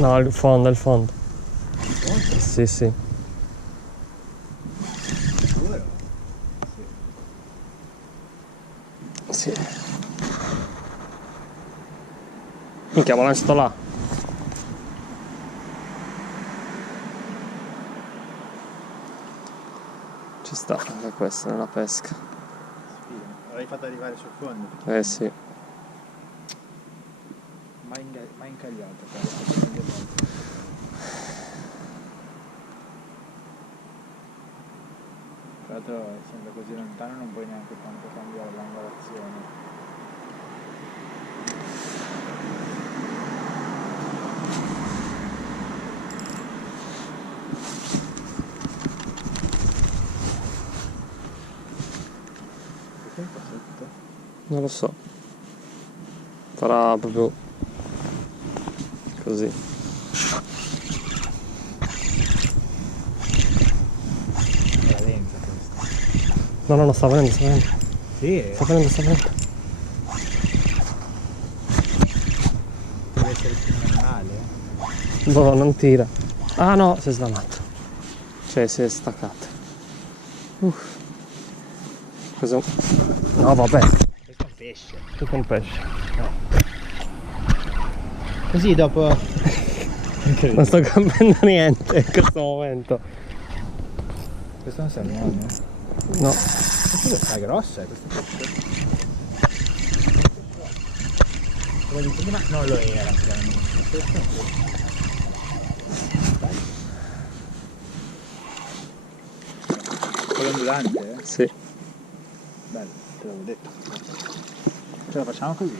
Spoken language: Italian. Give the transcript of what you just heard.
No, il fondo, il fondo. Sì, sì. Sicuro? Sì. Minchia, ma sto là. Ci sta anche questa nella pesca. L'hai fatto arrivare sul fondo? Eh sì. Ma incagliato. Tra l'altro essendo così lontano non puoi neanche tanto cambiare l'angolazione. Che tempo sotto? Non lo so. Farà proprio così. È lenta questa. No, no, no, sta venendo, sta venendo. Sì, Sta venendo, sta venendo. deve essere più normale. Boh, non tira. Ah no, si è slamato. Cioè, si è staccato. Questo... No, vabbè. Questo è un pesce. Tutto un pesce. Così dopo... Non sto capendo niente in questo momento. Questo è un salmone. No. Questo è grossa, questo pesce. Quello di prima non lo era, chiaramente. Questo è un pesce. Quello ondulante, eh? Sì. Bello, te l'avevo detto. Ce la facciamo così?